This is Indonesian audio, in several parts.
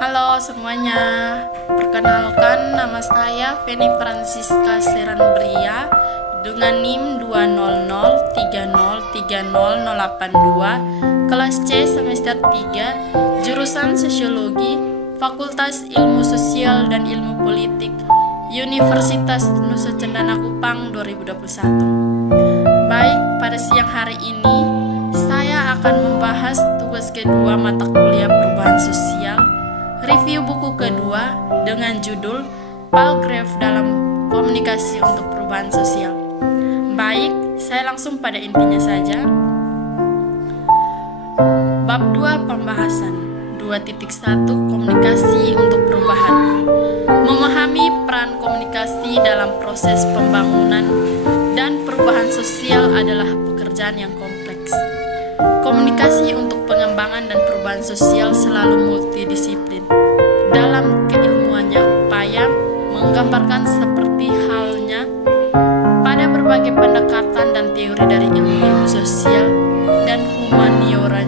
Halo semuanya, perkenalkan nama saya Feni Francisca Seranbria dengan NIM 200303082, kelas C semester 3, jurusan Sosiologi, Fakultas Ilmu Sosial dan Ilmu Politik, Universitas Nusa Cendana Kupang 2021. Baik, pada siang hari ini saya akan membahas tugas kedua mata kuliah perubahan sosial, review buku kedua dengan judul Paragraf dalam Komunikasi untuk Perubahan Sosial. Baik, saya langsung pada intinya saja. Bab 2 pembahasan 2.1 Komunikasi untuk Perubahan. Memahami peran komunikasi dalam proses pembangunan dan perubahan sosial adalah pekerjaan yang kompleks. Komunikasi untuk pengembangan dan perubahan sosial selalu multidisiplin. Dalam keilmuannya upaya menggambarkan seperti halnya pada berbagai pendekatan dan teori dari ilmu-ilmu sosial dan humaniora,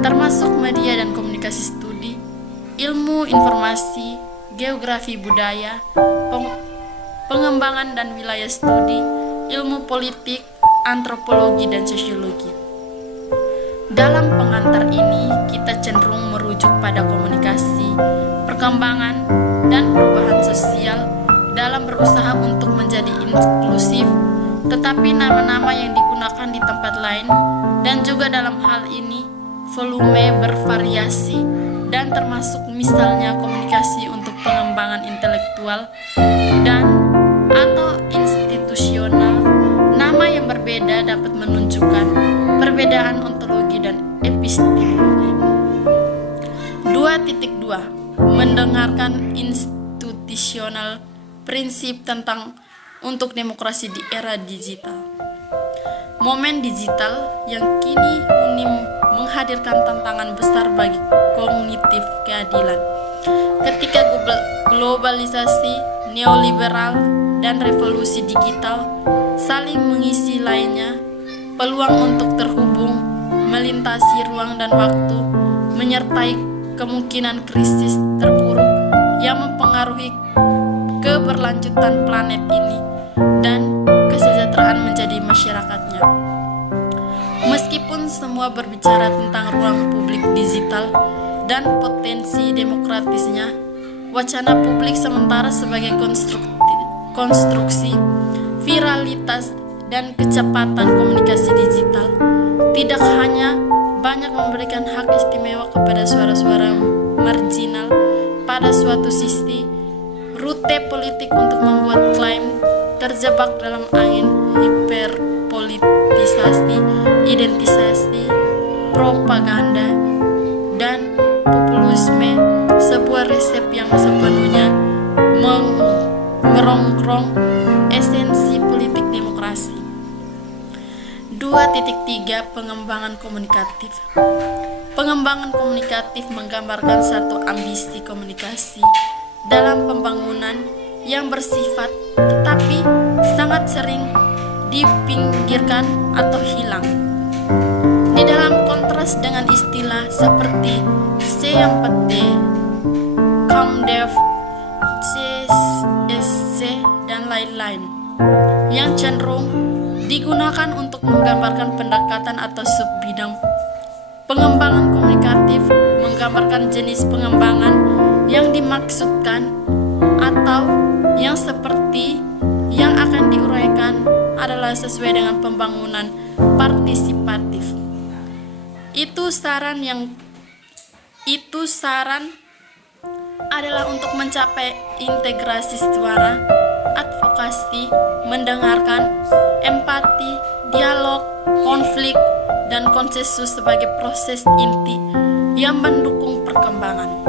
termasuk media dan komunikasi studi, ilmu informasi, geografi budaya, pengembangan dan wilayah studi, ilmu politik, antropologi dan sosiologi. Dalam pengantar ini, kita cenderung merujuk pada komunikasi, perkembangan, dan perubahan sosial dalam berusaha untuk menjadi inklusif, tetapi nama-nama yang digunakan di tempat lain dan juga dalam hal ini volume bervariasi dan termasuk misalnya komunikasi untuk pengembangan intelektual dan atau institusional. Nama yang berbeda dapat menunjukkan perbedaan ontologi dan epistemologi. 2.2 Mendengarkan institusional prinsip tentang untuk demokrasi di era digital. Momen digital yang kini menghadirkan tantangan besar bagi kognitif keadilan. Ketika globalisasi, neoliberal, dan revolusi digital saling mengisi lainnya, peluang untuk terhubung, melintasi ruang dan waktu, menyertai kemungkinan krisis terburuk yang mempengaruhi keberlanjutan planet ini dan kesejahteraan menjadi masyarakatnya. Meskipun semua berbicara tentang ruang publik digital dan potensi demokratisnya, wacana publik sementara sebagai konstruksi, viralitas, dan kecepatan komunikasi digital tidak hanya banyak memberikan hak istimewa kepada suara-suara marginal. Pada suatu sisi, rute politik untuk membuat klaim terjebak dalam angin hiperpolitisasi, identisasi, propaganda, dan populisme, sebuah resep yang sepenuhnya merongrong esensi politik demokrasi. 2.3 Pengembangan komunikatif. Pengembangan komunikatif menggambarkan satu ambisi komunikasi dalam pembangunan yang bersifat tetapi sangat sering dipinggirkan atau hilang. Di dalam kontras dengan istilah seperti CMPT, COMDEV, CSC, dan lain-lain yang cenderung digunakan untuk menggambarkan pendekatan atau subbidang. Pengembangan komunikatif menggambarkan jenis pengembangan yang dimaksudkan atau yang seperti yang akan diuraikan adalah sesuai dengan pembangunan partisipatif. Itu saran adalah untuk mencapai integrasi suara, advokasi, mendengarkan, empati, dialog, konflik, dan konsensus sebagai proses inti yang mendukung perkembangan.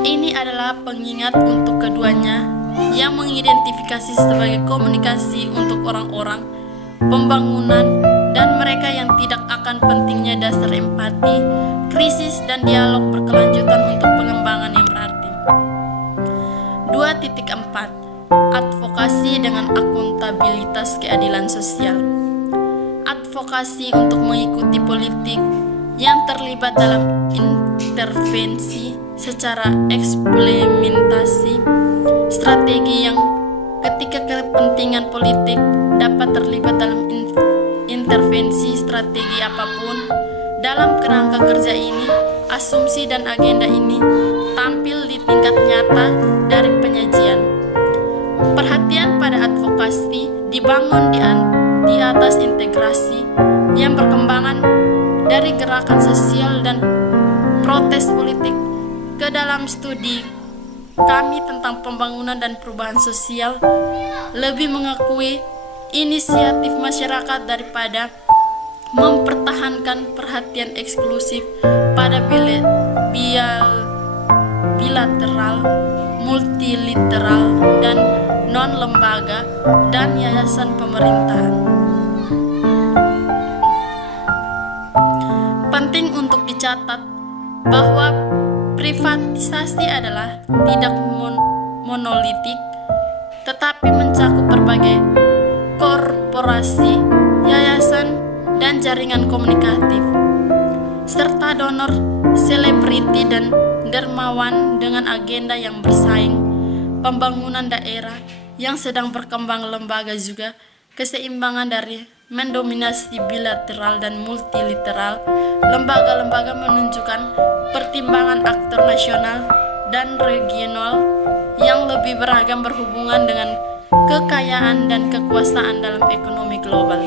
Ini adalah pengingat untuk keduanya yang mengidentifikasi sebagai komunikasi untuk orang-orang, pembangunan, dan mereka yang tidak akan pentingnya dasar empati, krisis, dan dialog berkelanjutan untuk pengembangan yang berarti. 2.4 Advokasi dengan akuntabilitas keadilan sosial. Advokasi untuk mengikuti politik yang terlibat dalam intervensi secara eksperimentasi strategi yang ketika kepentingan politik dapat terlibat dalam intervensi strategi apapun. Dalam kerangka kerja ini, asumsi dan agenda ini tampil di tingkat nyata dari penyajian. Perhatian pada advokasi dibangun di atas integrasi yang berkembangan dari gerakan sosial dan protes politik. Ke dalam studi kami tentang pembangunan dan perubahan sosial lebih mengakui inisiatif masyarakat daripada mempertahankan perhatian eksklusif pada bilateral, multilateral, dan non-lembaga dan yayasan pemerintahan. Penting untuk dicatat bahwa privatisasi adalah tidak monolitik, tetapi mencakup berbagai korporasi, yayasan, dan jaringan komunikatif, serta donor, selebriti, dan dermawan dengan agenda yang bersaing. Pembangunan daerah yang sedang berkembang lembaga juga keseimbangan dari mendominasi bilateral dan multilateral. Lembaga-lembaga menunjukkan pertimbangan aktor nasional dan regional yang lebih beragam berhubungan dengan kekayaan dan kekuasaan dalam ekonomi global.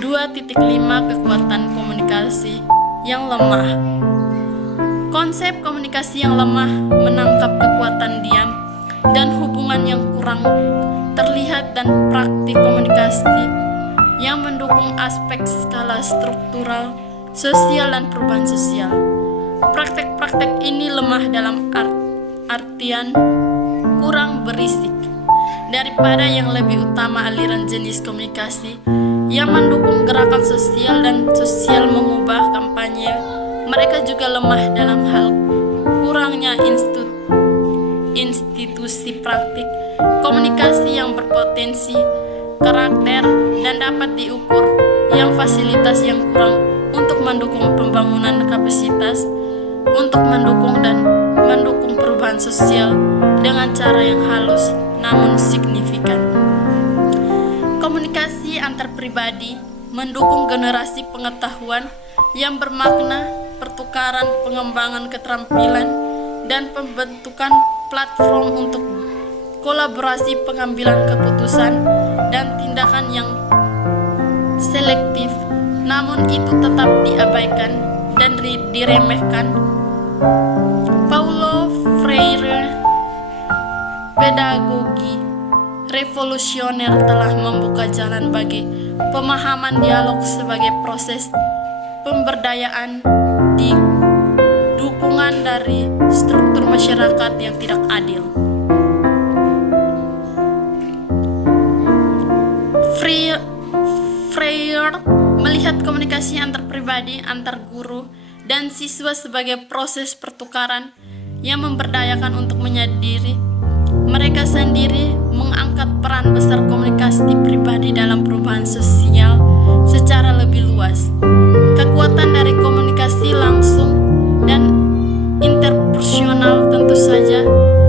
2.5 Kekuatan komunikasi yang lemah. Konsep komunikasi yang lemah menangkap kekuatan diam dan hubungan yang kurang terlihat dan praktik komunikasi yang mendukung aspek skala struktural, sosial, dan perubahan sosial. Praktek-praktek ini lemah dalam artian kurang berisik daripada yang lebih utama aliran jenis komunikasi yang mendukung gerakan sosial dan sosial mengubah kampanye. Mereka juga lemah dalam hal kurangnya institusi praktik komunikasi yang berpotensi, karakter, dan dapat diukur, yang fasilitas yang kurang untuk mendukung pembangunan kapasitas, untuk mendukung perubahan sosial dengan cara yang halus namun signifikan. Komunikasi antar pribadi mendukung generasi pengetahuan yang bermakna, pertukaran pengembangan keterampilan, dan pembentukan platform untuk kolaborasi pengambilan keputusan dan tindakan yang selektif, namun itu tetap diabaikan dan diremehkan. Paulo Freire, pedagogi revolusioner, telah membuka jalan bagi pemahaman dialog sebagai proses pemberdayaan di dukungan dari struktur masyarakat yang tidak adil. Freire melihat komunikasi antar pribadi, antar guru, dan siswa sebagai proses pertukaran yang memberdayakan untuk menyadari mereka sendiri, mengangkat peran besar komunikasi pribadi dalam perubahan sosial secara lebih luas. Kekuatan dari komunikasi langsung dan interpersonal tentu saja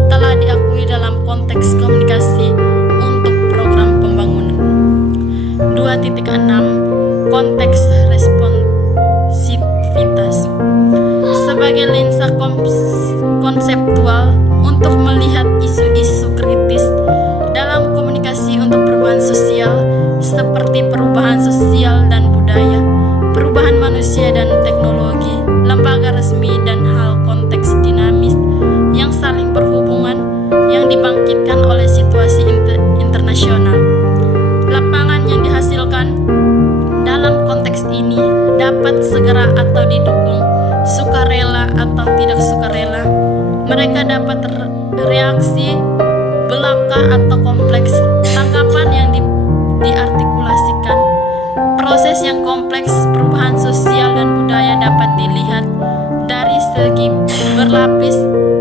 telah diakui dalam konteks komunikasi untuk program pembangunan. 2.6 Konteks responsivitas sebagai lensa konseptual untuk melihat isu-isu kritis dalam komunikasi untuk perubahan sosial seperti perubahan sosial dan budaya, perubahan manusia dan teknologi, lembaga resmi, dan hal konteks dinamis yang saling berhubungan yang dibangkitkan oleh situasi internasional. Lapangan yang dihasilkan dalam konteks ini dapat segera atau didukung, sukarela atau tidak sukarela. Mereka dapat reaksi belaka atau kompleks. Tanggapan yang diartikulasikan. Proses yang kompleks perubahan sosial dan budaya dapat dilihat dari segi berlapis,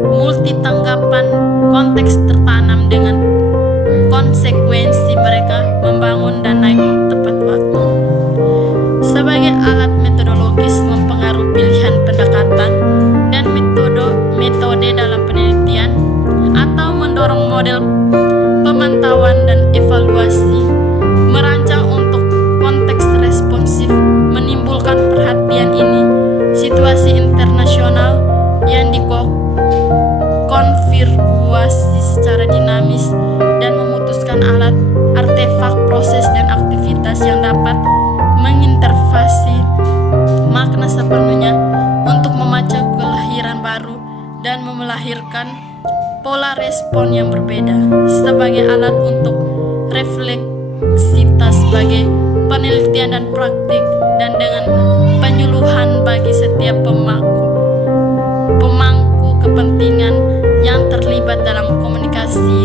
multi tanggapan, konteks tertanam dengan konsekuensi mereka membangun dan naik tepat waktu. Sebagai alat metodologis mempengaruhi pilihan pendekatan dan karena sepenuhnya untuk memacu kelahiran baru dan melahirkan pola respon yang berbeda sebagai alat untuk refleksitas sebagai penelitian dan praktik, dan dengan penyuluhan bagi setiap pemangku kepentingan yang terlibat dalam komunikasi